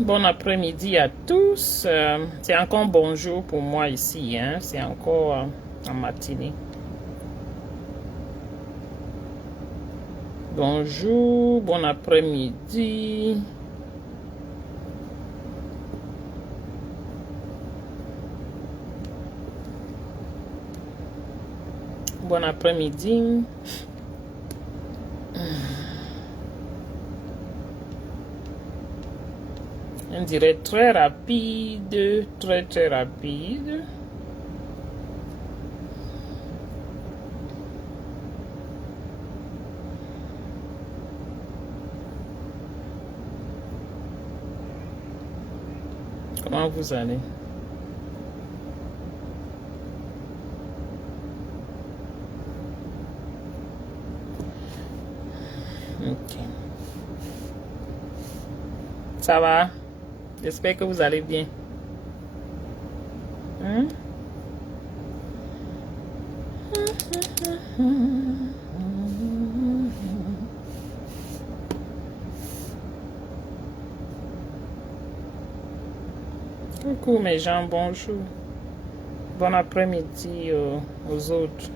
Bon après-midi à tous. C'est encore bonjour pour moi ici. Hein? C'est encore en matinée. Bonjour, bon après-midi. Bon après-midi. On dirait très rapide, très rapide. Comment vous allez? Ok. Ça va? J'espère que vous allez bien. Hein? Coucou mes gens, bonjour. Bon après-midi aux autres.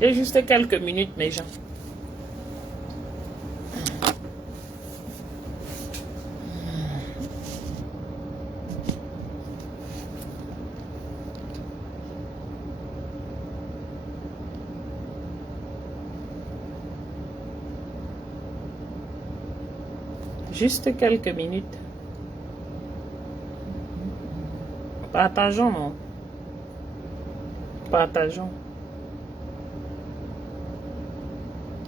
J'ai juste quelques minutes, mes gens. Juste quelques minutes. Partageons, non? Partageons.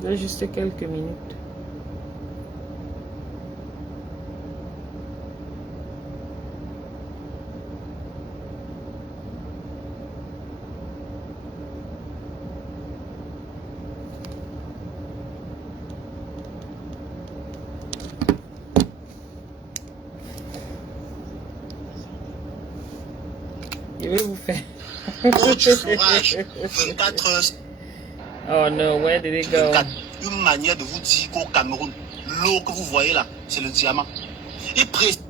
Juste quelques minutes. Je vais vous faire. Courage, 24 heures. Oh no, where did it go? Une manière de vous dire qu'au Cameroun, l'eau que vous voyez là, c'est le diamant. Et précise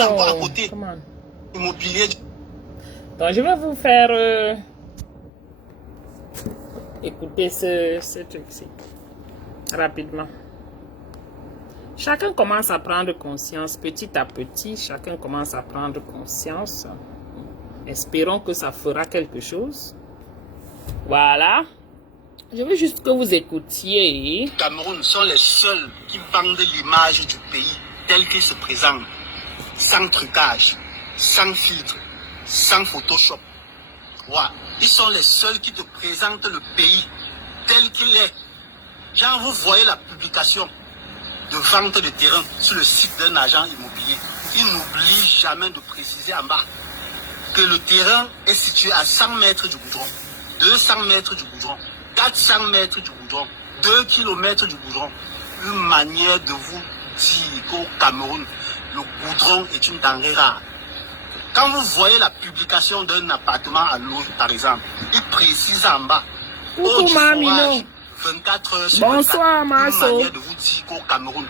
encore à No, côté, come on. immobilier. Donc, je vais vous faire écouter ce truc-ci rapidement. Chacun commence à prendre conscience petit à petit. Chacun commence à prendre conscience. Espérons que ça fera quelque chose. Voilà. Je veux juste que vous écoutiez. Le Cameroun sont les seuls qui vendent l'image du pays tel qu'il se présente, sans trucage, sans filtre, sans Photoshop. Ouais. Ils sont les seuls qui te présentent le pays tel qu'il est. Genre, vous voyez la publication de vente de terrain sur le site d'un agent immobilier. Il n'oublie jamais de préciser en bas que le terrain est situé à 100 mètres du goudron, 200 mètres du goudron, 400 mètres du goudron, 2 km du goudron. Une manière de vous dire qu'au Cameroun, le goudron est une denrée rare. Quand vous voyez la publication d'un appartement à louer, par exemple, il précise en bas, Coucou Mamino. 24 heures sur Bonsoir, 24. Marceau. Une manière de vous dire qu'au Cameroun,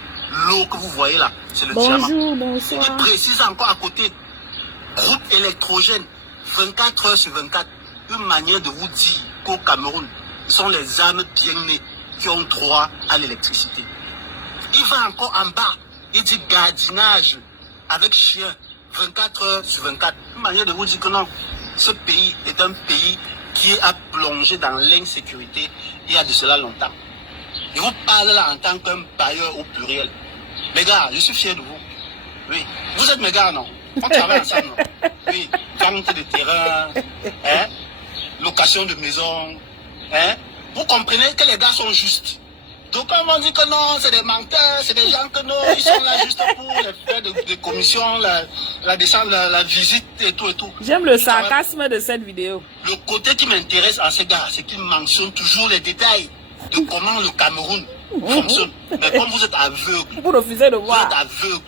l'eau que vous voyez là, c'est le Bonjour, diamant. bonsoir. Il précise encore à côté, groupe électrogène, 24 heures sur 24. Une manière de vous dire qu'au Cameroun, ce sont les âmes bien nées qui ont droit à l'électricité. Il va encore en bas, il dit gardinage avec chien, 24 heures sur 24. Une manière de vous dire que non, ce pays est un pays qui a plongé dans l'insécurité il y a de cela longtemps. Je vous parle là en tant qu'un bailleur au pluriel. Mes gars, je suis fier de vous. Oui, vous êtes mes gars, non? On travaille ensemble, non? Oui, vente de terrain, hein? Location de maison, Hein? Vous comprenez que les gars sont justes. Donc quand on dit que non, c'est des menteurs, c'est des gens que non, ils sont là juste pour les frais de commission, la descente, la visite et tout et tout. J'aime le sarcasme de cette vidéo. Le côté qui m'intéresse à ces gars, c'est qu'ils mentionnent toujours les détails de comment le Cameroun fonctionne. Mais comme vous êtes aveugle, Vous refusez de vous voir. êtes aveugle,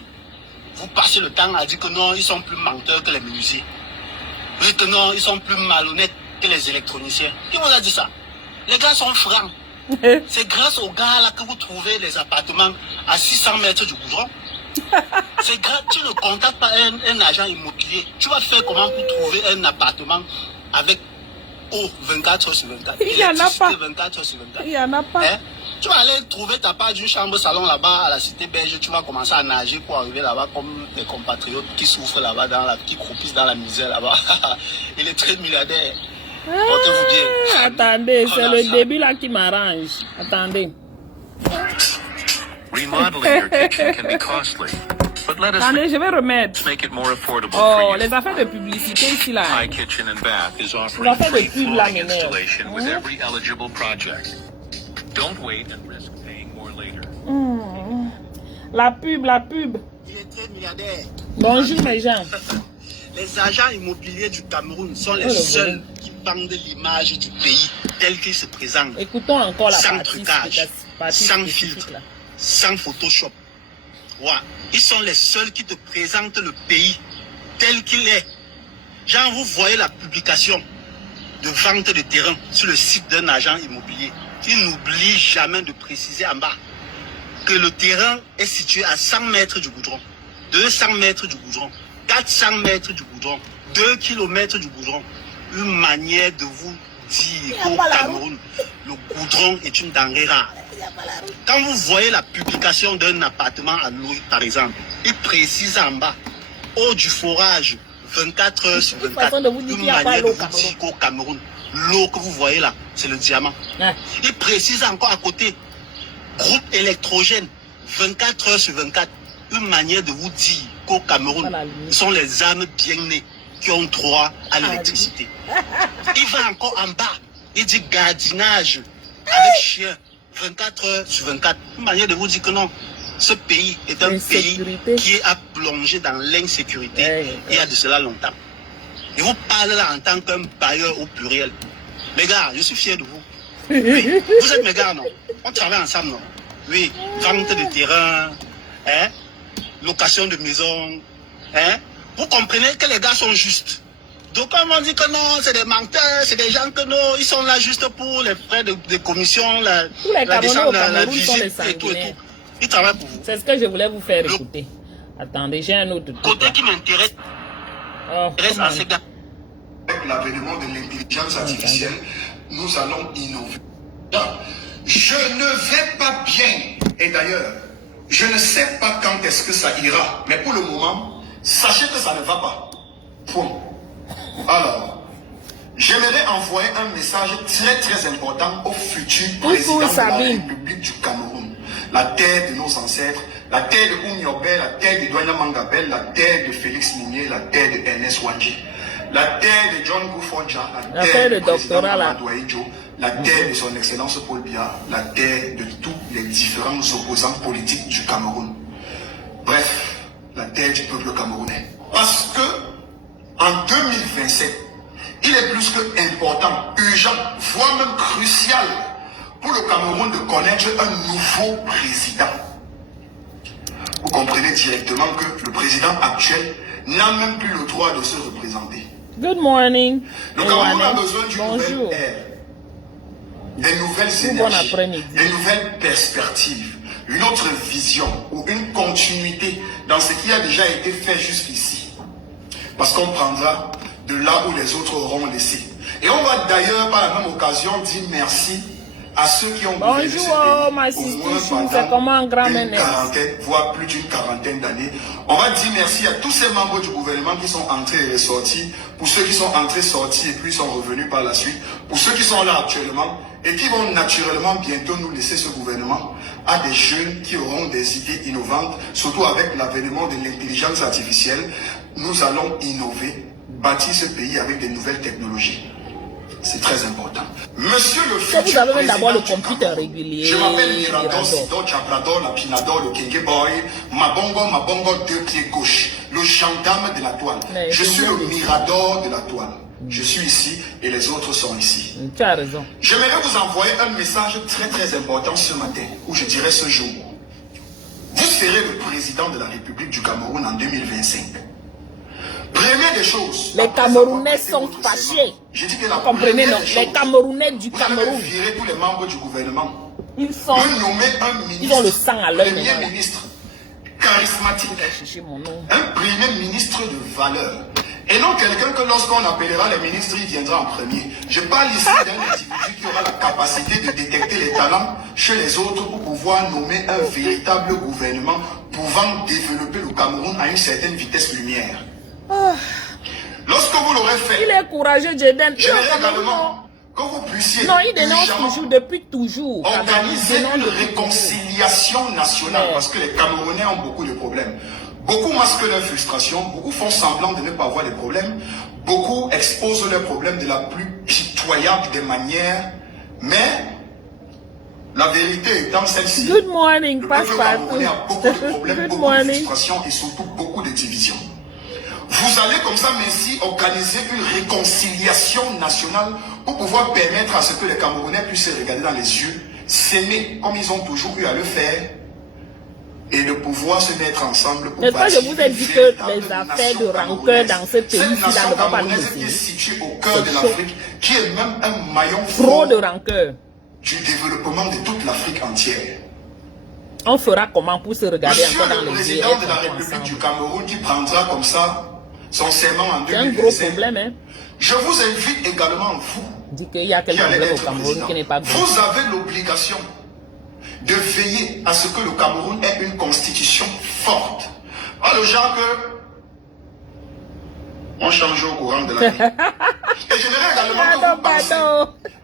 vous passez le temps à dire que non, ils sont plus menteurs que les menuisiers. Vous dites que non, ils sont plus malhonnêtes que les électroniciens. Qui vous a dit ça? Les gars sont francs. C'est grâce aux gars là que vous trouvez les appartements à 600 mètres du goudron. C'est grâce, tu ne contactes pas un agent immobilier. Tu vas faire comment pour trouver un appartement avec eau 24 heures sur 24. Il n'y en a pas. 24 heures sur 24. Il n'y en a pas. Hein? Tu vas aller trouver ta part d'une chambre salon là-bas à la cité belge. Tu vas commencer à nager pour arriver là-bas comme tes compatriotes qui souffrent là-bas, qui croupissent dans la misère là-bas. Il est très milliardaire. Portez-vous bien. Attendez, c'est le début là qui m'arrange. Attendez. Remodeling your kitchen can be costly, but let us Attendez, je vais remettre. make it more affordable Oh, for you. les affaires de publicité ici là. My Kitchen and Bath is On offering va faire free des pubs flooring là, mais non. installation with every eligible project. Don't wait and risk paying more later. La pub, la pub. Il est très milliardaire. Bonjour mes gens. Les agents immobiliers du Cameroun sont les seuls qui vendent l'image du pays tel qu'il se présente. Écoutons encore la Sans partie, trucage, partie sans spécifique, filtre, là. sans Photoshop. Ouais. Ils sont les seuls qui te présentent le pays tel qu'il est. Genre, vous voyez la publication de vente de terrain sur le site d'un agent immobilier. Il n'oublie jamais de préciser en bas que le terrain est situé à 100 mètres du goudron, 200 mètres du goudron, 400 mètres du goudron, 2 km du goudron. Une manière de vous dire qu'au Cameroun, le goudron est une denrée rare. Quand vous voyez la publication d'un appartement à louer, par exemple, il précise en bas, eau du forage, 24 heures sur 24. Une manière de vous dire qu'au Cameroun, l'eau que vous voyez là, c'est le diamant. Il précise encore à côté, groupe électrogène, 24 heures sur 24. Une manière de vous dire qu'au Cameroun, ce sont les âmes bien nées qui ont droit à l'électricité. Il va encore en bas, il dit gardinage avec chien, 24 heures sur 24. Une manière de vous dire que non, ce pays est un pays qui est à plonger dans l'insécurité il y a de cela longtemps. Et vous parlez là en tant qu'un bailleur au pluriel. Les gars, je suis fier de vous. Oui, vous êtes mes gars, non? On travaille ensemble, non? Oui, vente de terrain, hein? Location de maison, hein? Vous comprenez que les gars sont justes. Donc quand on dit que non, c'est des menteurs, c'est des gens que non, ils sont là juste pour les frais de commission, tous les Camerounais au Cameroun sont les et tout. sanguinaires. Ils travaillent pour vous. C'est ce que je voulais vous faire écouter. Attendez, j'ai un autre truc. Côté qui m'intéresse, comment? à ces gars. Avec l'avènement de l'intelligence artificielle, nous allons innover. Je ne vais pas bien. Et d'ailleurs, je ne sais pas quand est-ce que ça ira. Mais pour le moment, sachez que ça ne va pas. Point. Alors, j'aimerais envoyer un message très très important au futur président de la République du Cameroun. La terre de nos ancêtres, la terre de Oumyobé, la terre de Douania Mangabel, la terre de Félix Minier, la terre de Ernest Wanji, la terre de John Goufonja, la terre du président Mamadou Ahidjo, la terre de son excellence Paul Biya, la terre de tous les différents opposants politiques du Cameroun. Bref, la terre du peuple camerounais. Parce que en 2027, il est plus que important, urgent, voire même crucial pour le Cameroun de connaître un nouveau président. Vous comprenez directement que le président actuel n'a même plus le droit de se représenter. Good morning. Le Cameroun a besoin d'une nouvelle ère, des nouvelles énergies, des nouvelles perspectives, une autre vision ou une continuité dans ce qui a déjà été fait jusqu'ici. Parce qu'on prendra de là où les autres auront laissé. Et on va d'ailleurs par la même occasion dire merci à ceux qui ont gouverné ce pays au moins pendant une quarantaine, voire plus d'une quarantaine d'années. On va dire merci à tous ces membres du gouvernement qui sont entrés et sortis, pour ceux qui sont entrés, sortis et puis sont revenus par la suite, pour ceux qui sont là actuellement et qui vont naturellement bientôt nous laisser ce gouvernement, à des jeunes qui auront des idées innovantes, surtout avec l'avènement de l'intelligence artificielle. Nous allons innover, bâtir ce pays avec des nouvelles technologies. C'est très important. Monsieur le Si vous futur avez même d'abord le président du computer Cameroun, régulier, je m'appelle Mirador, Mirador. Sidor, Jabrador, Lapinador, le Kenge Boy, Mabongo, deux pieds gauche, le gendarme de la toile. Mais Je c'est suis bien le dit. Mirador de la toile. Je suis ici et les autres sont ici. Tu as raison. J'aimerais vous envoyer un message très important ce matin, ou je dirais ce jour. Vous serez le président de la République du Cameroun en 2025. Première des choses. Les après Camerounais avoir prêté sont votre fâchés. serment, j'ai dit que la Vous comprenez, première non? des Les choses, Camerounais du vous allez Cameroun, virer tous les membres du gouvernement. ils sont... Vous nommez un ministre, Ils ont le sang à l'œil, premier maintenant. ministre charismatique, Je vais chercher mon nom. un premier ministre de valeur. Et non quelqu'un que lorsqu'on appellera les ministres, il viendra en premier. Je parle ici d'un individu qui aura la capacité de détecter les talents chez les autres pour pouvoir nommer un véritable gouvernement pouvant développer le Cameroun à une certaine vitesse lumière. Lorsque vous l'aurez fait, Il est courageux, Jeden. Il est au j'aimerais Cameroun. également que vous puissiez Non, il dénonce urgemment toujours, depuis toujours. organiser Il dénonce une depuis toujours. réconciliation nationale Ouais. parce que les Camerounais ont beaucoup de problèmes. Beaucoup masquent leur frustration, beaucoup font semblant de ne pas avoir de problèmes, beaucoup exposent leurs problèmes de la plus pitoyable des manières, mais la vérité étant celle-ci, Good morning, le peuple Passepartout. camerounais a beaucoup de problèmes, Good beaucoup de morning. frustrations et surtout beaucoup de divisions. Vous allez comme ça, Messi, organiser une réconciliation nationale pour pouvoir permettre à ce que les Camerounais puissent se regarder dans les yeux, s'aimer comme ils ont toujours eu à le faire, et de pouvoir se mettre ensemble pour N'est-ce pas, je bâtir vous ai une dit que véritable les affaires de nation rancœur camerounaise. dans ce pays-ci, Cette là, nation ne vont pas nous camerounaise qui est essayer. située au cœur de C'est l'Afrique, qui est même un maillon Trop fort de rancœur. du développement de toute l'Afrique entière. On fera comment pour se regarder Monsieur encore dans le les yeux et président de la être République ensemble? du Cameroun qui prendra comme ça son serment en C'est un gros 2025, problème, hein. je vous invite également, vous, Dit qu'il y a qui quelques allez problèmes au être Cameroun président, qui n'est pas gros. vous avez l'obligation de veiller à ce que le Cameroun ait une constitution forte. Pas le genre que on change au courant de la vie. Et j'aimerais également que vous pensiez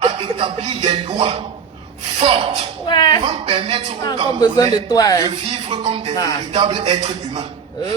à établir des lois fortes Ouais. pouvant permettre Ah, aux encore besoin Camerounais de toi, hein. de vivre comme des Ah. véritables êtres humains.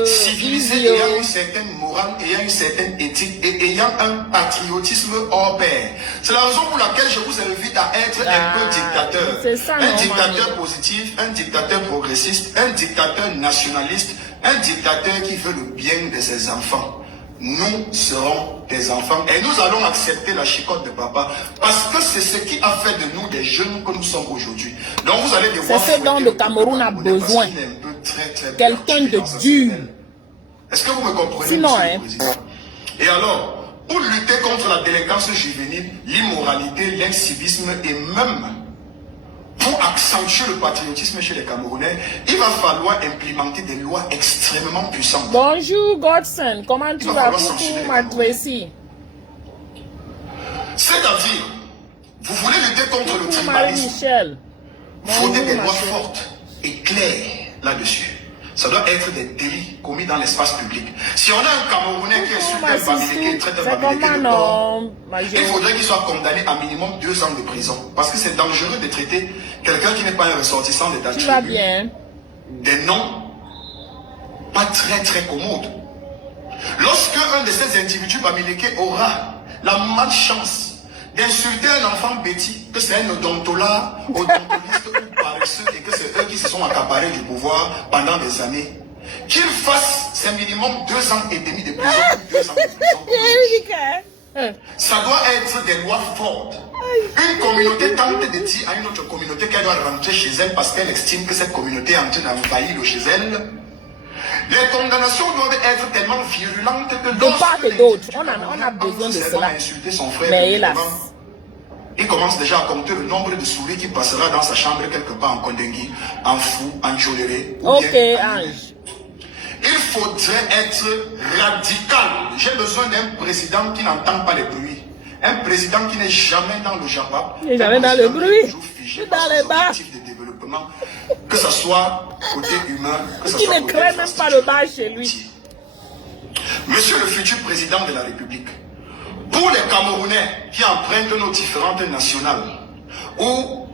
Civilisés, idiot. ayant une certaine morale, ayant une certaine éthique et ayant un patriotisme hors pair. C'est la raison pour laquelle je vous invite à être un peu dictateur. c'est ça, Un non, dictateur Mami. positif, un dictateur progressiste, un dictateur nationaliste, un dictateur qui veut le bien de ses enfants. Nous serons des enfants et nous allons accepter la chicotte de papa parce que c'est ce qui a fait de nous des jeunes que nous sommes aujourd'hui. Donc vous allez devoir C'est ce dont fouetter le Cameroun a Camerounais parce besoin. qu'il est un peu très Quelqu'un de dans sa dur. cervelle. Est-ce que vous me comprenez, Sinon, monsieur hein. le Président? Et alors, pour lutter contre la délinquance juvénile, l'immoralité, l'incivisme et même pour accentuer le patriotisme chez les Camerounais, il va falloir implémenter des lois extrêmement puissantes. Bonjour, Godson. Comment tu va vas? falloir censurer Coucou, les ma Camerounais. Tracy. C'est-à-dire, vous voulez lutter contre le Coucou, tribalisme, Marie-Michel. votez des Bonjour, ma lois chérie. fortes et claires là-dessus. Ça doit être des délits commis dans l'espace public. Si on a un Camerounais qui est Coucou, super ma Bamileke et Sissou. traite un C'est Bamileke comment, de porc, non? Ma il chérie. faudrait qu'il soit condamné à minimum 2 ans de prison. Parce que c'est dangereux de traiter quelqu'un qui n'est pas un ressortissant de ta Tu vas tribu bien? des noms pas très commodes. Lorsque un de ces individus Bamileke aura la malchance d'insulter un enfant bêtis, que c'est un odontologiste ou paresseux et que c'est eux qui se sont accaparés du pouvoir pendant des années, qu'il fasse c'est minimum 2 ans et demi de prison ou 2 ans de prison. Ça doit être des lois fortes. Une communauté tente de dire à une autre communauté qu'elle doit rentrer chez elle parce qu'elle estime que cette communauté est en train d'envahir chez elle. Les condamnations doivent être tellement virulentes que De part et d'autre, on a besoin de cela. Insulter son frère Mais hélas. il commence déjà à compter le nombre de souris qui passera dans sa chambre quelque part en Kondengui, en Fou, en Choléré. Ok, Ange. Il faudrait être radical. J'ai besoin d'un président qui n'entend pas les bruits. Un président qui n'est jamais dans le jabba. Il n'est jamais dans le bruit. Figé Dans par les ses bars. objectifs de développement. Que ce soit côté humain, que ce Qui soit ne côté crée même pas le bar chez lui. infrastructure. Monsieur le futur président de la République, pour les Camerounais qui empruntent nos différentes nationales, ou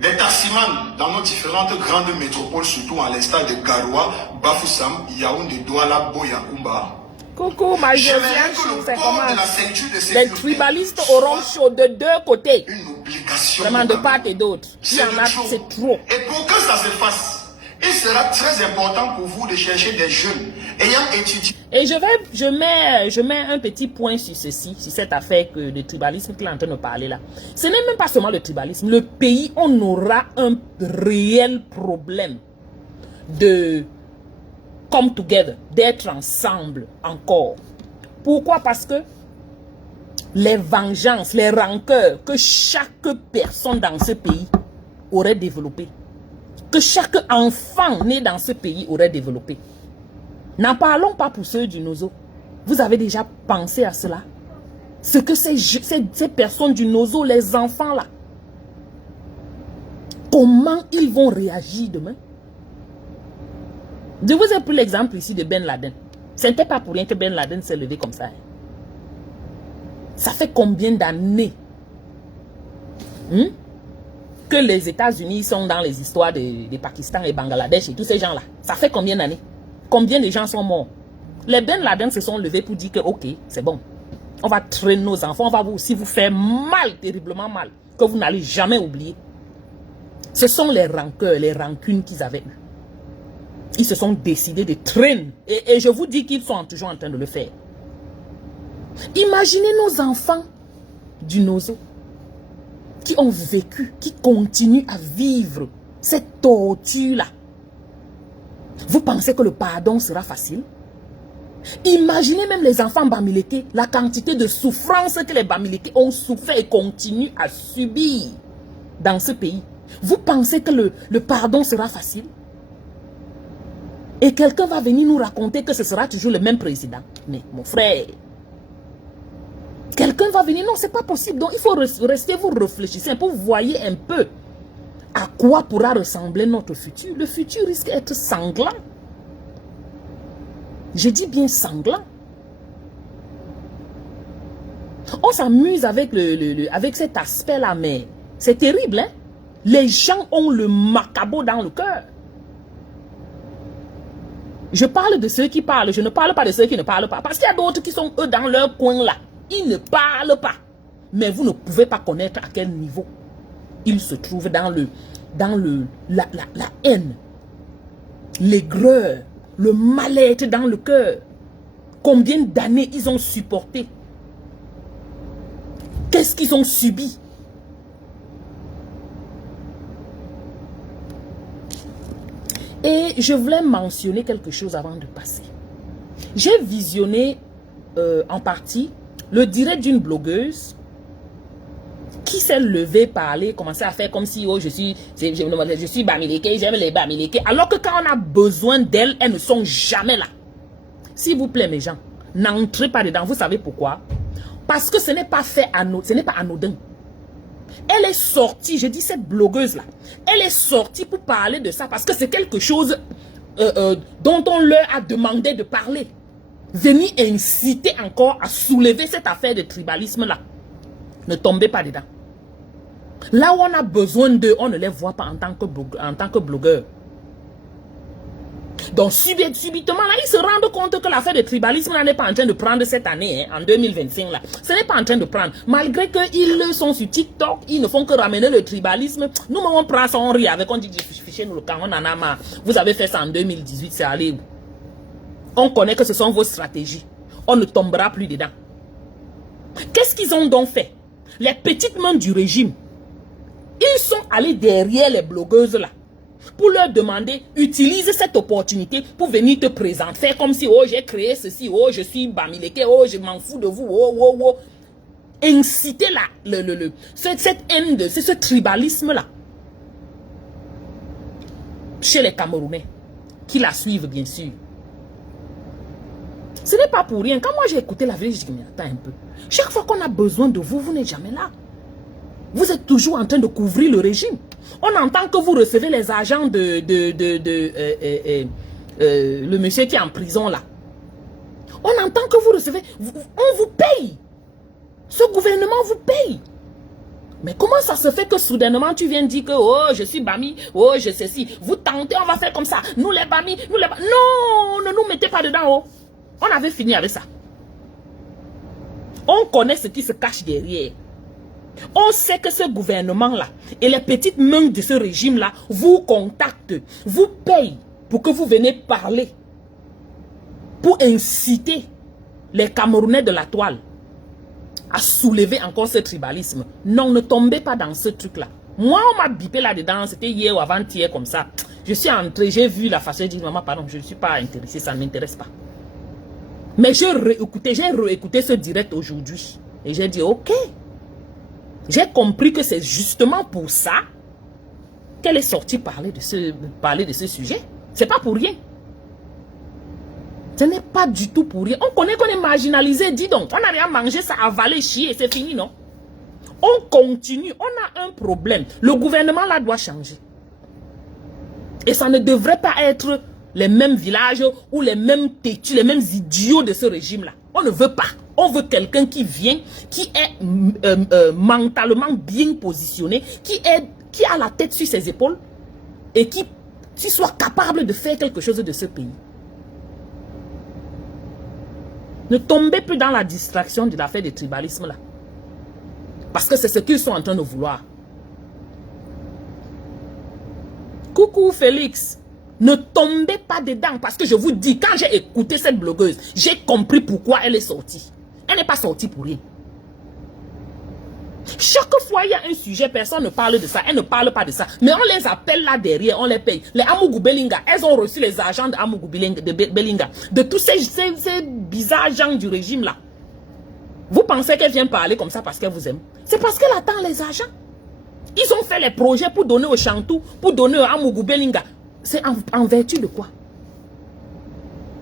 les tassimans dans nos différentes grandes métropoles, surtout à l'instar de Garoua, Bafoussam, Yaoundé, Douala, Boyakumba, Coucou, ma J'aimerais Josiane, que le c'est port de comment? la ceinture de Les sécurité tribalistes auront chaud de deux côtés. une obligation. Vraiment au de part Cameroun. et d'autre. Il y en a, c'est trop. Et pour que ça se fasse, il sera très important pour vous de chercher des jeunes ayant étudié. Et je mets un petit point sur ceci, sur cette affaire de tribalisme qu'il est en train de parler là. Ce n'est même pas seulement le tribalisme. Le pays, on aura un réel problème de come together, d'être ensemble encore. Pourquoi? Parce que les vengeances, les rancœurs que chaque personne dans ce pays aurait développé, que chaque enfant né dans ce pays aurait développé. N'en parlons pas pour ceux du Nozo. Vous avez déjà pensé à cela? Ce que ces personnes du Nozo, les enfants là, comment ils vont réagir demain? Je vous ai pris l'exemple ici de Ben Laden. Ce n'était pas pour rien que Ben Laden s'est levé comme ça. Ça fait combien d'années que les États-Unis sont dans les histoires de Pakistan et Bangladesh et tous ces gens-là? Ça fait combien d'années? Combien de gens sont morts? Les Ben Laden se sont levés pour dire que ok, c'est bon. On va traîner nos enfants, on va aussi vous faire mal, terriblement mal, que vous n'allez jamais oublier. Ce sont les rancœurs, les rancunes qu'ils avaient eues. Ils se sont décidés de traîner. Et je vous dis qu'ils sont toujours en train de le faire. Imaginez nos enfants du Nozo qui ont vécu, qui continuent à vivre cette torture-là. Vous pensez que le pardon sera facile? Imaginez même les enfants Bamileke, la quantité de souffrance que les Bamileke ont souffert et continuent à subir dans ce pays. Vous pensez que le pardon sera facile? Et quelqu'un va venir nous raconter que ce sera toujours le même président. Mais mon frère, quelqu'un va venir, non, c'est pas possible. Donc il faut rester, vous réfléchissez, pour voyez un peu à quoi pourra ressembler notre futur. Le futur risque d'être sanglant. Je dis bien sanglant. On s'amuse avec, avec cet aspect-là, mais c'est terrible, hein? Les gens ont le macabre dans le cœur. Je parle de ceux qui parlent, je ne parle pas de ceux qui ne parlent pas. Parce qu'il y a d'autres qui sont, eux, dans leur coin là. Ils ne parlent pas. Mais vous ne pouvez pas connaître à quel niveau ils se trouvent dans la haine, l'aigreur, le mal-être dans le cœur. Combien d'années ils ont supporté? Qu'est-ce qu'ils ont subi? Et je voulais mentionner quelque chose avant de passer. J'ai visionné en partie le direct d'une blogueuse qui s'est levée, parler, commencer à faire comme si oh, je suis Bamileke, j'aime les Bamileke. Alors que quand on a besoin d'elles, elles ne sont jamais là. S'il vous plaît mes gens, n'entrez pas dedans. Vous savez pourquoi? Parce que ce n'est pas fait ce n'est pas anodin. Elle est sortie, je dis cette blogueuse là, elle est sortie pour parler de ça parce que c'est quelque chose dont on leur a demandé de parler. Venir inciter encore à soulever cette affaire de tribalisme là. Ne tombez pas dedans. Là où on a besoin d'eux, on ne les voit pas en tant que blogueur. Donc subitement là, ils se rendent compte que l'affaire de tribalisme n'est pas en train de prendre cette année, hein, en 2025 là. Ce n'est pas en train de prendre. Malgré qu'ils sont sur TikTok, ils ne font que ramener le tribalisme. Nous, on prend ça, on rit avec, on dit fichez-nous le camp, on en a marre. Vous avez fait ça en 2018, c'est allé où? On connaît que ce sont vos stratégies. On ne tombera plus dedans. Qu'est-ce qu'ils ont donc fait? Les petites mains du régime, ils sont allés derrière les blogueuses là pour leur demander, utilise cette opportunité pour venir te présenter, faire comme si, oh, j'ai créé ceci, oh, je suis Bamileke, oh, je m'en fous de vous, oh, oh, oh. Inciter cette haine, ce tribalisme-là chez les Camerounais, qui la suivent, bien sûr. Ce n'est pas pour rien. Quand moi j'ai écouté la vidéo, je dis, mais attends un peu. Chaque fois qu'on a besoin de vous, vous n'êtes jamais là. Vous êtes toujours en train de couvrir le régime. On entend que vous recevez les agents le monsieur qui est en prison là. On entend que vous recevez, on vous paye. Ce gouvernement vous paye. Mais comment ça se fait que soudainement tu viens dire que oh je suis Bami, oh je sais si. Vous tentez, on va faire comme ça. Nous les Bami, nous les Bami. Non, ne nous mettez pas dedans. Oh. On avait fini avec ça. On connaît ce qui se cache derrière. On sait que ce gouvernement-là et les petites mains de ce régime-là vous contactent, vous payent pour que vous veniez parler, pour inciter les Camerounais de la toile à soulever encore ce tribalisme. Non, ne tombez pas dans ce truc-là. Moi, on m'a bipé là-dedans, c'était hier ou avant-hier comme ça. Je suis entré, j'ai vu la façon, j'ai dit, maman, pardon, je ne suis pas intéressé, ça ne m'intéresse pas. Mais j'ai réécouté ce direct aujourd'hui. Et j'ai dit, ok. J'ai compris que c'est justement pour ça qu'elle est sortie parler de ce sujet. C'est pas pour rien. Ce n'est pas du tout pour rien. On connaît qu'on est marginalisé, dis donc. On n'a rien mangé, ça a avalé, chier et c'est fini, non? On continue, on a un problème. Le gouvernement là doit changer. Et ça ne devrait pas être les mêmes villages ou les mêmes têtus, les mêmes idiots de ce régime-là. On ne veut pas. On veut quelqu'un qui vient, qui est mentalement bien positionné, qui a la tête sur ses épaules et qui soit capable de faire quelque chose de ce pays. Ne tombez plus dans la distraction de l'affaire du tribalisme là. Parce que c'est ce qu'ils sont en train de vouloir. Coucou Félix. Ne tombez pas dedans parce que je vous dis, quand j'ai écouté cette blogueuse, j'ai compris pourquoi elle est sortie. Elle n'est pas sortie pour rien. Chaque fois il y a un sujet, personne ne parle de ça. Elle ne parle pas de ça. Mais on les appelle là derrière, on les paye. Les Amougou Belinga, elles ont reçu les agents de Amougou Belinga. De tous ces bizarres gens du régime là. Vous pensez qu'elle vient parler comme ça parce qu'elle vous aime? C'est parce qu'elle attend les agents. Ils ont fait les projets pour donner au Chantou, pour donner à Amougou Belinga. C'est en vertu de quoi?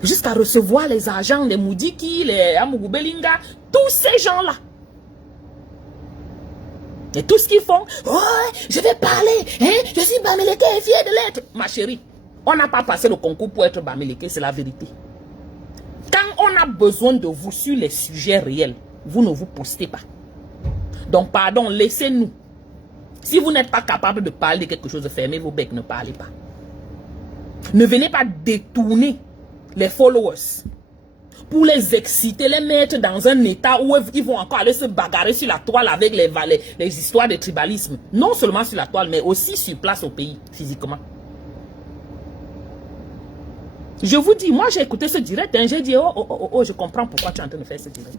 Jusqu'à recevoir les agents, les Moudiki, les Amougou Belinga, tous ces gens-là. Et tout ce qu'ils font, oh, je vais parler, hein, je suis Bamileke et fier de l'être. Ma chérie, on n'a pas passé le concours pour être Bamileke, c'est la vérité. Quand on a besoin de vous sur les sujets réels, vous ne vous postez pas. Donc, pardon, laissez-nous. Si vous n'êtes pas capable de parler de quelque chose, fermez vos becs, ne parlez pas. Ne venez pas détourner les followers pour les exciter, les mettre dans un état où ils vont encore aller se bagarrer sur la toile avec les histoires de tribalisme. Non seulement sur la toile, mais aussi sur place au pays, physiquement. Je vous dis, moi j'ai écouté ce direct, hein, j'ai dit, oh, je comprends pourquoi tu es en train de faire ce direct.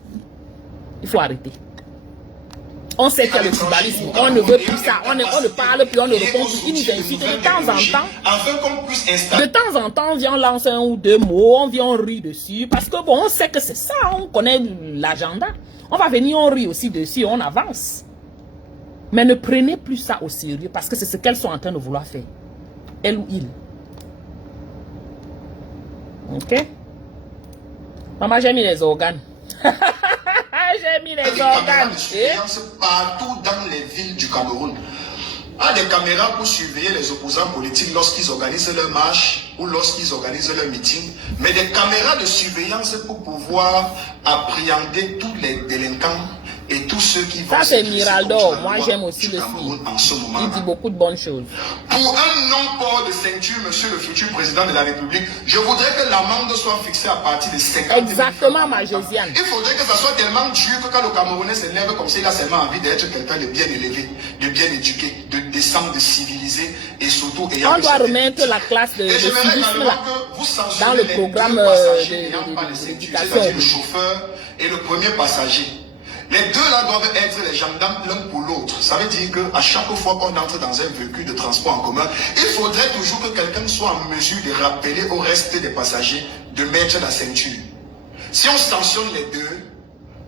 Il faut arrêter. On sait qu'il y a le tribalisme, on ne veut plus ça, on ne parle plus, on ne répond plus, ils nous insultent de temps en temps. De temps en temps, on vient lancer un ou deux mots, on vient, on rit dessus, parce que bon, on sait que c'est ça, on connaît l'agenda. On va venir, on rit aussi dessus, on avance. Mais ne prenez plus ça au sérieux, parce que c'est ce qu'elles sont en train de vouloir faire. Elle ou il. Ok? Maman, j'ai mis les organes. J'ai mis les organes. Partout dans les villes du Cameroun. Il y a des caméras pour surveiller les opposants politiques lorsqu'ils organisent leur marche ou lorsqu'ils organisent leur meeting. Mais des caméras de surveillance pour pouvoir appréhender tous les délinquants et tous ceux qui vont... Ça c'est Miraldo. Moi j'aime aussi le film. Il dit beaucoup de bonnes choses. Pour un non-port de ceinture, monsieur le futur président de la République, je voudrais que l'amende soit fixée à partir de 50 000 Exactement, ma Josiane. Il faudrait que ça soit tellement dur que quand le Camerounais s'élève comme ça, il a seulement envie d'être quelqu'un de bien élevé, de bien éduqué, de décent, de civilisé et surtout... On doit remettre la classe de civisme là, dans le programme d'éducation. Le chauffeur et le premier passager. Les deux là doivent être les gendarmes l'un pour l'autre. Ça veut dire qu'à chaque fois qu'on entre dans un véhicule de transport en commun, il faudrait toujours que quelqu'un soit en mesure de rappeler au reste des passagers de mettre la ceinture. Si on sanctionne les deux,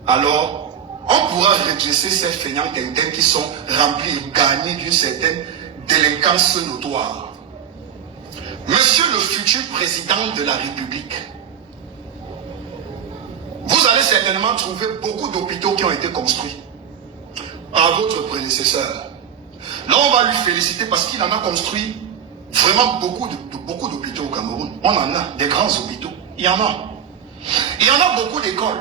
alors on pourra redresser ces feignants tintins qui sont remplis et gagnés d'une certaine délinquance notoire. Monsieur le futur président de la République, vous allez certainement trouver beaucoup d'hôpitaux qui ont été construits à votre prédécesseur. Là, on va lui féliciter parce qu'il en a construit vraiment beaucoup d'hôpitaux au Cameroun. On en a, des grands hôpitaux. Il y en a. Il y en a beaucoup d'écoles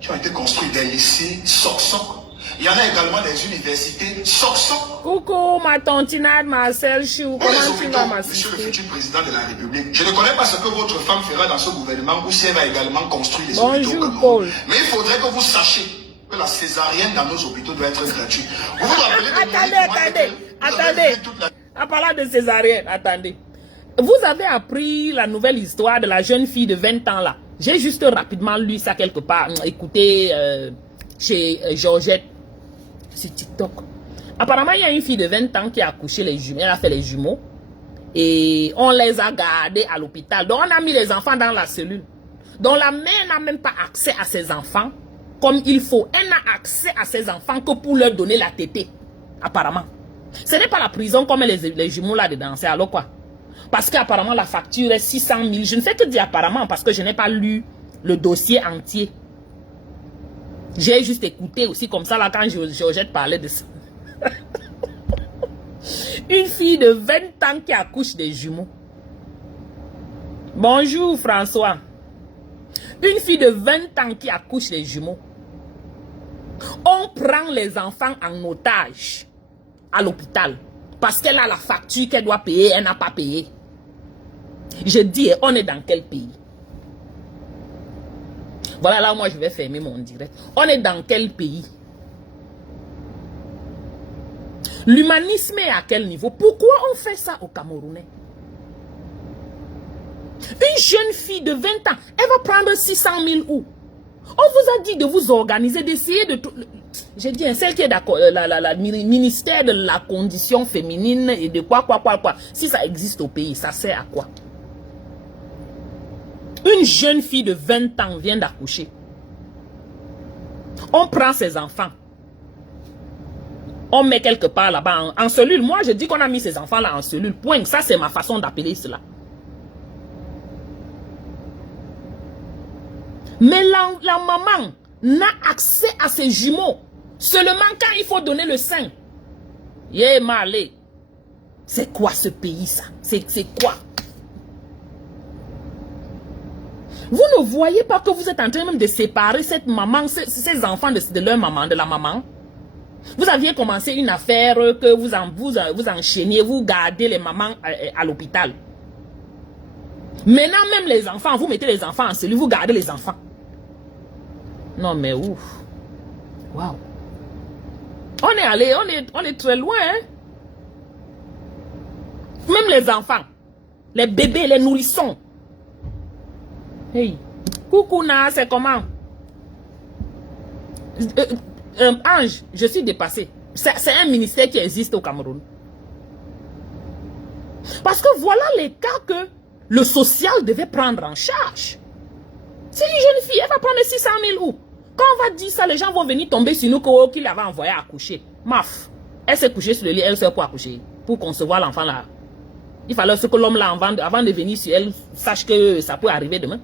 qui ont été construites, des lycées, soc-soc. Il y en a également des universités soc-soc. Coucou ma tantinade Marcel Chou, Pour les comment tu hôpitaux, vas monsieur le m'assister? futur président de la République, je ne connais pas ce que votre femme fera dans ce gouvernement ou si elle va également construire les hôpitaux. Bonjour Cameroun. Paul. Mais il faudrait que vous sachiez que la césarienne dans nos hôpitaux doit être gratuite. Vous vous rappelez de Attendez. En parlant de césarienne, attendez. Vous avez appris la nouvelle histoire de la jeune fille de 20 ans là. J'ai juste rapidement lu ça quelque part. Écoutez, chez Georgette, sur TikTok. Apparemment, il y a une fille de 20 ans qui a accouché les jumeaux. Elle a fait les jumeaux. Et on les a gardés à l'hôpital. Donc, on a mis les enfants dans la cellule. Donc, la mère n'a même pas accès à ses enfants comme il faut. Elle n'a accès à ses enfants que pour leur donner la tétée. Apparemment. Ce n'est pas la prison comme les jumeaux là-dedans. C'est alors quoi? Parce qu'apparemment, la facture est 600 000. Je ne sais que dire apparemment parce que je n'ai pas lu le dossier entier. J'ai juste écouté aussi comme ça là quand Georgette parlait de ça. Une fille de 20 ans qui accouche des jumeaux. Bonjour François. Une fille de 20 ans qui accouche des jumeaux. On prend les enfants en otage à l'hôpital. Parce qu'elle a la facture qu'elle doit payer, elle n'a pas payé. Je dis, on est dans quel pays? Voilà, là, moi, je vais fermer mon direct. On est dans quel pays? L'humanisme est à quel niveau? Pourquoi on fait ça aux Camerounais? Une jeune fille de 20 ans, elle va prendre 600 000 où? On vous a dit de vous organiser, d'essayer de tout. J'ai dit, celle qui est d'accord, la ministère de la condition féminine et de quoi. Si ça existe au pays, ça sert à quoi? Une jeune fille de 20 ans vient d'accoucher. On prend ses enfants. On met quelque part là-bas en cellule. Moi, je dis qu'on a mis ces enfants-là en cellule. Point. Ça, c'est ma façon d'appeler cela. Mais la maman n'a accès à ses jumeaux seulement quand il faut donner le sein. Yé Malé. C'est quoi ce pays, ça? C'est quoi? Vous ne voyez pas que vous êtes en train même de séparer cette maman, ces enfants de leur maman, de la maman? Vous aviez commencé une affaire que vous enchaîniez, vous gardez les mamans à l'hôpital. Maintenant, même les enfants, vous mettez les enfants en cellule, vous gardez les enfants. Non, mais ouf. Waouh. On est allé, on est très loin. Hein? Même les enfants, les bébés, les nourrissons. Hey, coucou Na, c'est comment? Ange, je suis dépassé. C'est un ministère qui existe au Cameroun. Parce que voilà les cas que le social devait prendre en charge. C'est une jeune fille, elle va prendre 600 000 où? Quand on va dire ça, les gens vont venir tomber sur nous qu'il avait envoyé à accoucher. Maf, elle s'est couchée sur le lit, elle seule pour accoucher, pour concevoir l'enfant là. Il fallait que l'homme là, avant de venir sur elle, sache que ça peut arriver demain.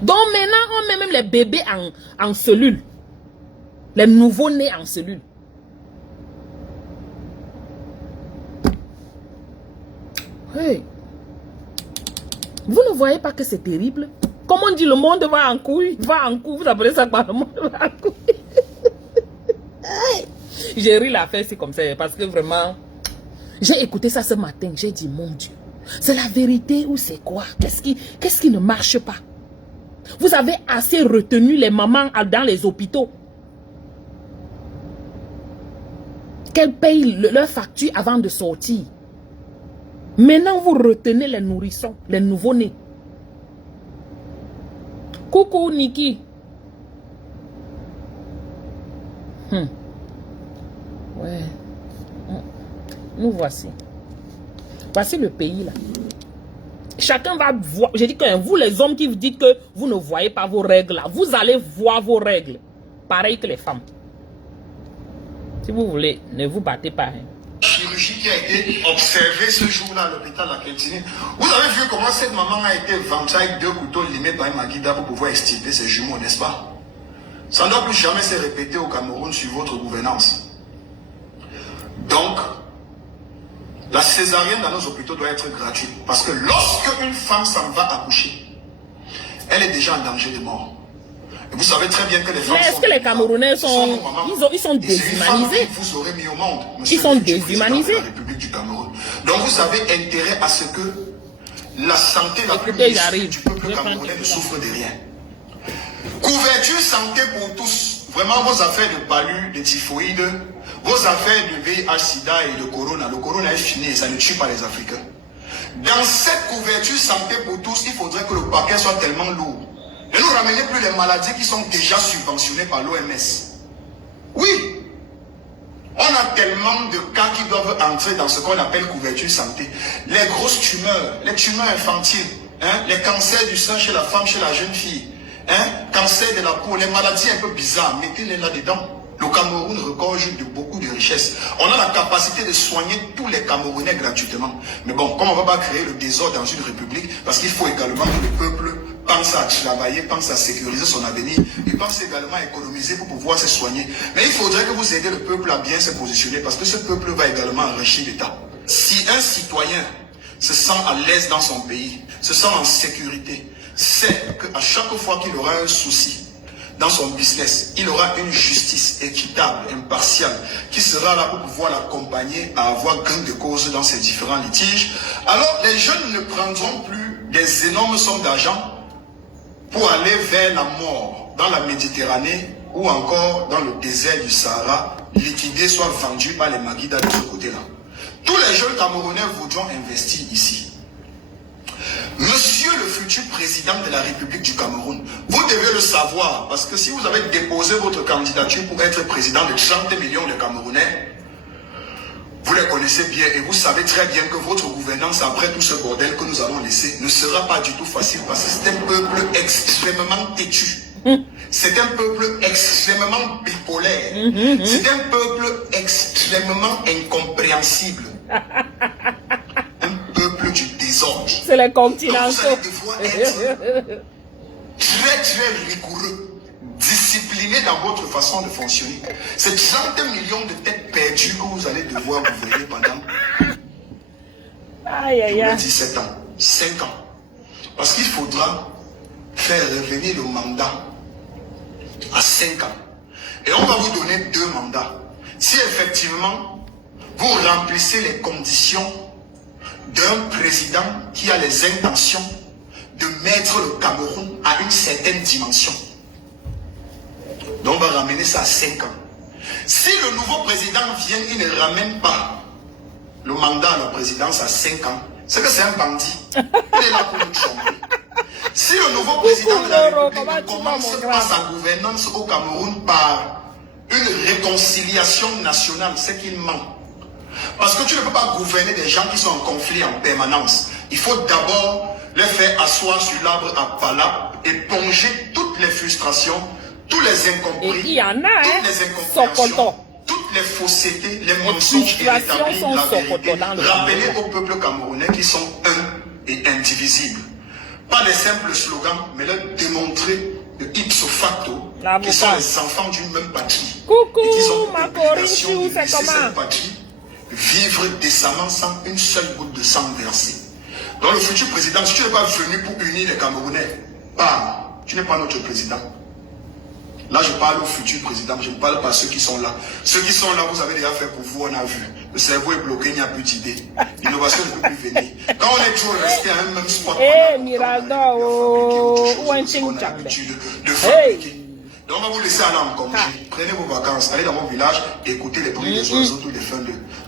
Donc maintenant, on met même les bébés en cellule. Les nouveaux-nés en cellule. Hey. Vous ne voyez pas que c'est terrible? Comme on dit, le monde va en couille. Va en couille. Vous appelez ça quoi? Le monde va en couille. Hey. J'ai ri la fête, c'est comme ça. Parce que vraiment, j'ai écouté ça ce matin. J'ai dit, mon Dieu, c'est la vérité ou c'est quoi? Qu'est-ce qui ne marche pas? Vous avez assez retenu les mamans dans les hôpitaux qu'elles payent leur facture avant de sortir. Maintenant, vous retenez les nourrissons, les nouveaux-nés. Coucou, Niki. Ouais. Nous voici. Voici le pays, là. Chacun va voir. Je dis que vous, les hommes qui vous dites que vous ne voyez pas vos règles, là, vous allez voir vos règles. Pareil que les femmes. Si vous voulez, ne vous battez pas. Hein. Chirurgie qui a été observée ce jour-là à l'hôpital à Kétini. Vous avez vu comment cette maman a été vendue avec 2 couteaux limés par Maguida pour pouvoir extirper ses jumeaux, n'est-ce pas? Ça ne doit plus jamais se répéter au Cameroun sur votre gouvernance. Donc, la césarienne dans nos hôpitaux doit être gratuite. Parce que lorsque une femme s'en va accoucher, elle est déjà en danger de mort. Vous savez très bien que les femmes Mais est-ce que les Camerounais sont déshumanisés? Vous aurez mis au monde. Ils sont déshumanisés. De la République du Cameroun. Donc vous avez intérêt à ce que la santé la plus Écoutez, basique du peuple camerounais ne souffre de rien. Couverture santé pour tous. Vraiment vos affaires de palu, de typhoïde, vos affaires de VIH, sida et de corona. Le corona est fini et ça ne tue pas les Africains. Dans cette couverture santé pour tous, il faudrait que le paquet soit tellement lourd. Ne nous ramenez plus les maladies qui sont déjà subventionnées par l'OMS. Oui, on a tellement de cas qui doivent entrer dans ce qu'on appelle couverture santé. Les grosses tumeurs, les tumeurs infantiles, les cancers du sein chez la femme, chez la jeune fille, cancer de la peau, les maladies un peu bizarres, mettez-les là-dedans. Le Cameroun regorge de beaucoup de richesses. On a la capacité de soigner tous les Camerounais gratuitement. Mais bon, comme on ne va pas créer le désordre dans une république, parce qu'il faut également que le peuple pense à travailler, pense à sécuriser son avenir, et pense également à économiser pour pouvoir se soigner. Mais il faudrait que vous aidiez le peuple à bien se positionner, parce que ce peuple va également enrichir l'État. Si un citoyen se sent à l'aise dans son pays, se sent en sécurité, sait qu'à chaque fois qu'il aura un souci, dans son business, il aura une justice équitable, impartiale, qui sera là pour pouvoir l'accompagner à avoir gain de cause dans ces différents litiges. Alors, les jeunes ne prendront plus des énormes sommes d'argent pour aller vers la mort dans la Méditerranée ou encore dans le désert du Sahara, liquidés, soit vendus par les Maguidas de ce côté-là. Tous les jeunes Camerounais voudront investir ici. Monsieur le futur président de la République du Cameroun, vous devez le savoir, parce que si vous avez déposé votre candidature pour être président de 30 millions de Camerounais, vous les connaissez bien et vous savez très bien que votre gouvernance, après tout ce bordel que nous allons laisser, ne sera pas du tout facile, parce que c'est un peuple extrêmement têtu. C'est un peuple extrêmement bipolaire. C'est un peuple extrêmement incompréhensible. Du désordre. C'est les continents. Donc vous allez devoir être très rigoureux, discipliné dans votre façon de fonctionner. C'est 30 millions de têtes perdues que vous allez devoir gouverner pendant 17 ans, 5 ans. Parce qu'il faudra faire revenir le mandat à 5 ans. Et on va vous donner 2 mandats. Si effectivement vous remplissez les conditions d'un président qui a les intentions de mettre le Cameroun à une certaine dimension. Donc on va ramener ça à 5 ans. Si le nouveau président vient, il ne ramène pas le mandat à la présidence à 5 ans, c'est que c'est un bandit. Il est là pour nous tromper. Si le nouveau président de la République ne commence pas sa gouvernance au Cameroun par une réconciliation nationale, c'est qu'il ment. Parce que tu ne peux pas gouverner des gens qui sont en conflit en permanence. Il faut d'abord les faire asseoir sur l'arbre à palabres et plonger toutes les frustrations, tous les incompris, et il y en a, toutes les incompréhensions, toutes les faussetés, les mensonges et rétablir la vérité. Rappeler au peuple camerounais qu'ils sont un et indivisibles. Pas des simples slogans, mais leur démontrer de ipso facto qu'ils sont les enfants d'une même patrie. Coucou, et qu'ils ont ma l'obligation de c'est laisser comment cette patrie vivre décemment sans une seule goutte de sang versée. Donc le futur président, si tu n'es pas venu pour unir les Camerounais, tu n'es pas notre président. Là, je parle au futur président, je ne parle pas à ceux qui sont là. Ceux qui sont là, vous avez déjà fait pour vous, on a vu. Le cerveau est bloqué, il n'y a plus d'idées. L'innovation ne peut plus venir. Quand on est trop resté à un même spot, donc on va vous laisser aller en congé. Prenez vos vacances, allez dans vos villages, écoutez les bruits des oiseaux tous les fins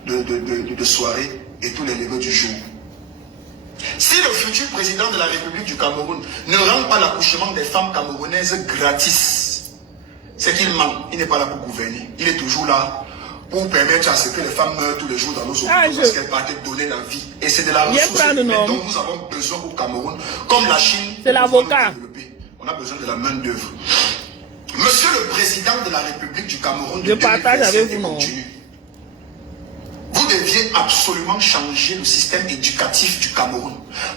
de soirée et tous les levées du jour. Si le futur président de la République du Cameroun ne rend pas l'accouchement des femmes camerounaises gratis, c'est qu'il ment. Il n'est pas là pour gouverner. Il est toujours là pour permettre à ce que les femmes meurent tous les jours dans nos hôpitaux parce qu'elles partent donner la vie. Et c'est de la ressource dont nous avons besoin au Cameroun, comme la Chine. C'est l'avocat. On a besoin de la main d'œuvre. Monsieur le président de la République du Cameroun, je partage avec vous, non. Vous deviez absolument changer le système éducatif du Cameroun.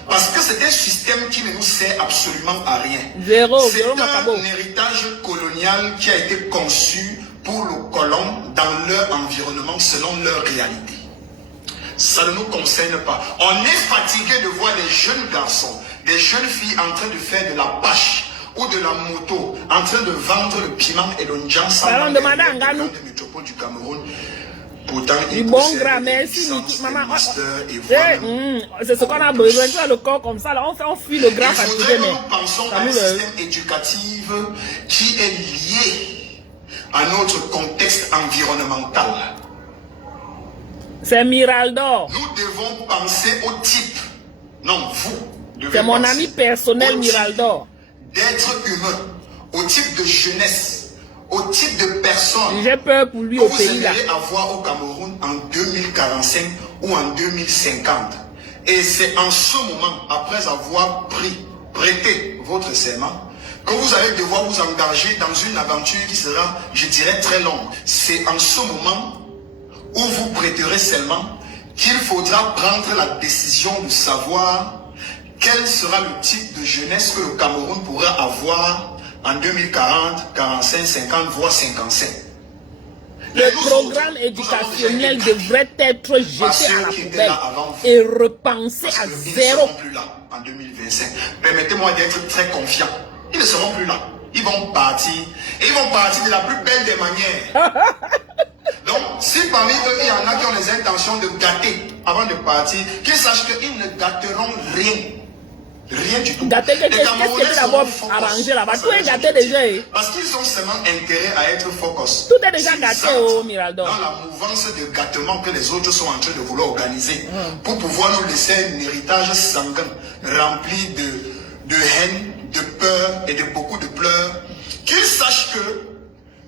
Parce que c'est un système qui ne nous sert absolument à rien. C'est un héritage colonial qui a été conçu pour le colon dans leur environnement selon leur réalité. Ça ne nous concerne pas. On est fatigué de voir des jeunes garçons, des jeunes filles en train de faire de la pâche ou de la moto en train de vendre le piment et le njang Alors, dans demandez à les Nganou. grandes métropoles du Cameroun. Pourtant, Du il bon possède gras, des merci, licences Niki. de Maman, ministère et voilà. c'est ce qu'on a besoin. Tu as le corps comme ça, là, on fuit le gras Il fatigué, faudrait que mais nous pensions ça à nous un le... système éducatif qui est lié à notre contexte environnemental. C'est Miraldor. Nous devons penser au type. Non, vous devez C'est mon penser ami personnel au type Miraldor. d'être humain, au type de jeunesse, au type de personne J'ai peur pour lui que au vous pays là. aimeriez avoir au Cameroun en 2045 ou en 2050. Et c'est en ce moment, après avoir prêté votre serment, que vous allez devoir vous engager dans une aventure qui sera, je dirais, très longue. C'est en ce moment où vous prêterez serment qu'il faudra prendre la décision de savoir quel sera le type de jeunesse que le Cameroun pourra avoir en 2040, 45, 50, voire 55. Le programme éducationnel devrait être jeté à la poubelle et repensé à Ils ne zéro. seront plus là en 2025. Permettez-moi d'être très confiant. Ils ne seront plus là. Ils vont partir. Et ils vont partir de la plus belle des manières. Donc, si parmi eux, il y en a qui ont les intentions de gâter avant de partir, qu'ils sachent qu'ils ne gâteront rien. Rien du tout. Gâter, Les qu'est-ce Camerounais que tu d'abord seront arrangé là-bas? focus. Tout est gâté déjà. Parce qu'ils ont seulement intérêt à être focus. Tout est déjà S'ils gâté, entrent oh, Miraldor. dans la mouvance de gâtement que les autres sont en train de vouloir organiser pour pouvoir nous laisser un héritage sanguin rempli de haine, de peur et de beaucoup de pleurs, qu'ils sachent que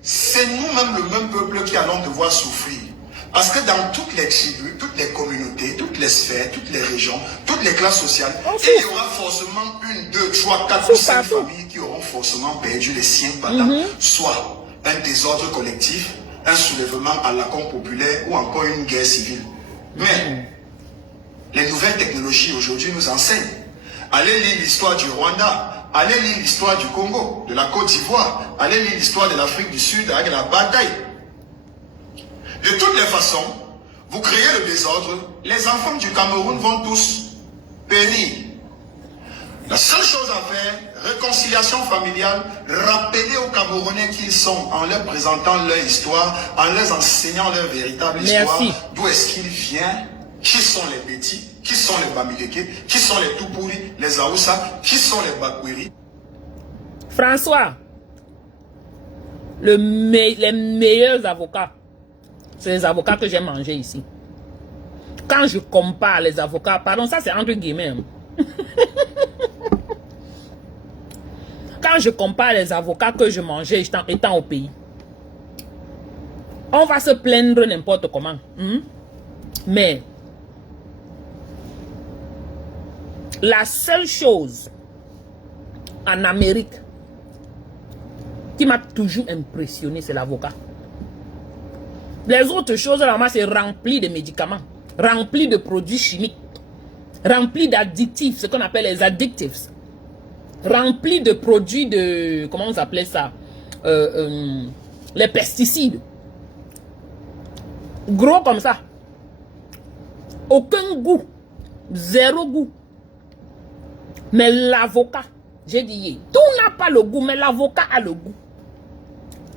c'est nous-mêmes le même peuple qui allons devoir souffrir. Parce que dans toutes les tribus, toutes les communautés, toutes les sphères, toutes les régions, toutes les classes sociales, il y aura forcément une, deux, trois, quatre ou cinq familles qui auront forcément perdu les siens pendant soit un désordre collectif, un soulèvement à l'accord populaire ou encore une guerre civile. Mais les nouvelles technologies aujourd'hui nous enseignent. Allez lire l'histoire du Rwanda, allez lire l'histoire du Congo, de la Côte d'Ivoire, allez lire l'histoire de l'Afrique du Sud avec la bataille. De toutes les façons, vous créez le désordre, les enfants du Cameroun vont tous périr. La seule chose à faire, réconciliation familiale, rappeler aux Camerounais qui ils sont en leur présentant leur histoire, en leur enseignant leur véritable histoire, d'où est-ce qu'ils viennent, qui sont les Bétis, qui sont les Bamileke, qui sont les Tupuri, les Aoussa, qui sont les Bakwiri. François, les meilleurs avocats, c'est les avocats que j'ai mangés ici. Quand je compare les avocats, pardon, ça c'est entre guillemets. Hein. Quand je compare les avocats que je mangeais étant au pays, on va se plaindre n'importe comment. Mais la seule chose en Amérique qui m'a toujours impressionné, c'est l'avocat. Les autres choses, là, c'est rempli de médicaments, rempli de produits chimiques, rempli d'additifs, ce qu'on appelle les addictives, rempli de produits de, comment on appelait ça, les pesticides. Gros comme ça. Aucun goût, zéro goût. Mais l'avocat, j'ai dit, tout n'a pas le goût, mais l'avocat a le goût.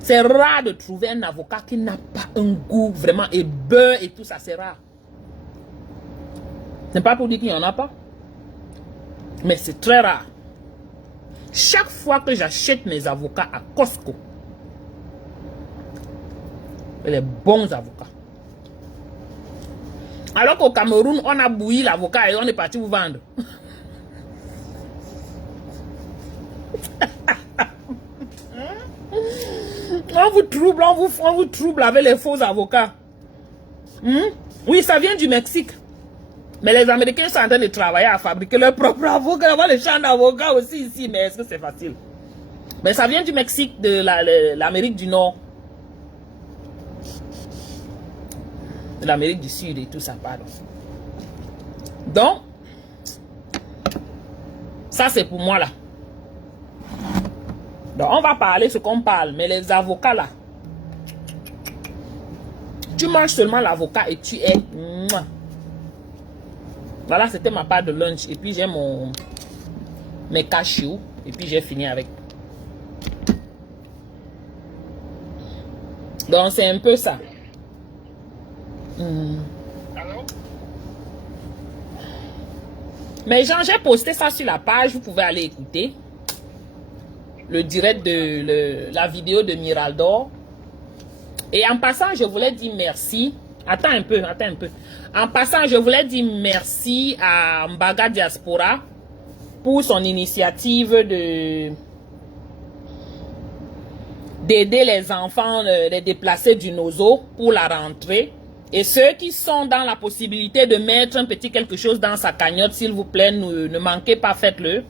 C'est rare de trouver un avocat qui n'a pas un goût vraiment, et beurre et tout ça, c'est rare. Ce n'est pas pour dire qu'il n'y en a pas, mais c'est très rare. Chaque fois que j'achète mes avocats à Costco, les bons avocats. Alors qu'au Cameroun, on a bouilli l'avocat et on est parti vous vendre. On vous trouble avec les faux avocats. Oui, ça vient du Mexique. Mais les Américains sont en train de travailler à fabriquer leur propre avocat. On va les champs d'avocats aussi ici. Mais est-ce que c'est facile? Mais ça vient du Mexique, de l'Amérique du Nord. De l'Amérique du Sud et tout ça, pardon. Donc, ça c'est pour moi là. Donc, on va parler ce qu'on parle, mais les avocats là, tu manges seulement l'avocat et tu es... Voilà, c'était ma part de lunch. Et puis j'ai mes cashews. Et puis j'ai fini avec. Donc, c'est un peu ça. Mais Jean, j'ai posté ça sur la page. Vous pouvez aller écouter le direct de la vidéo de Miraldor. Et en passant, je voulais dire merci. Attends un peu. En passant, je voulais dire merci à Mbaga Diaspora pour son initiative d'aider les enfants, les déplacés du Nozo pour la rentrée. Et ceux qui sont dans la possibilité de mettre un petit quelque chose dans sa cagnotte, s'il vous plaît, ne manquez pas, faites-le.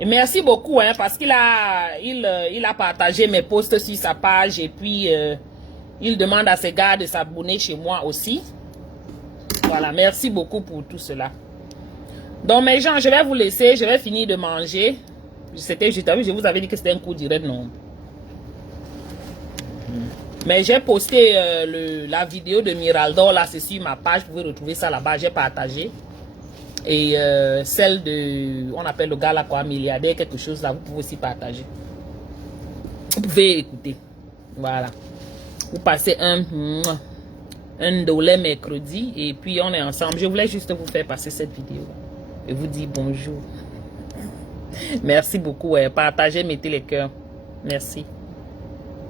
Et merci beaucoup, hein, parce qu'il a partagé mes posts sur sa page et puis il demande à ses gars de s'abonner chez moi aussi. Voilà, merci beaucoup pour tout cela. Donc mes gens, je vais vous laisser, je vais finir de manger. C'était juste, je vous avais dit que c'était un coup direct, non? Mais j'ai posté la vidéo de Miraldor, là, c'est sur ma page, vous pouvez retrouver ça là-bas, j'ai partagé. Et celle de, on appelle le gars là quoi, milliardaire, quelque chose là, vous pouvez aussi partager. Vous pouvez écouter. Voilà. Vous passez un dollar mercredi et puis on est ensemble. Je voulais juste vous faire passer cette vidéo et vous dire bonjour. Merci beaucoup. Partagez, mettez les cœurs. Merci.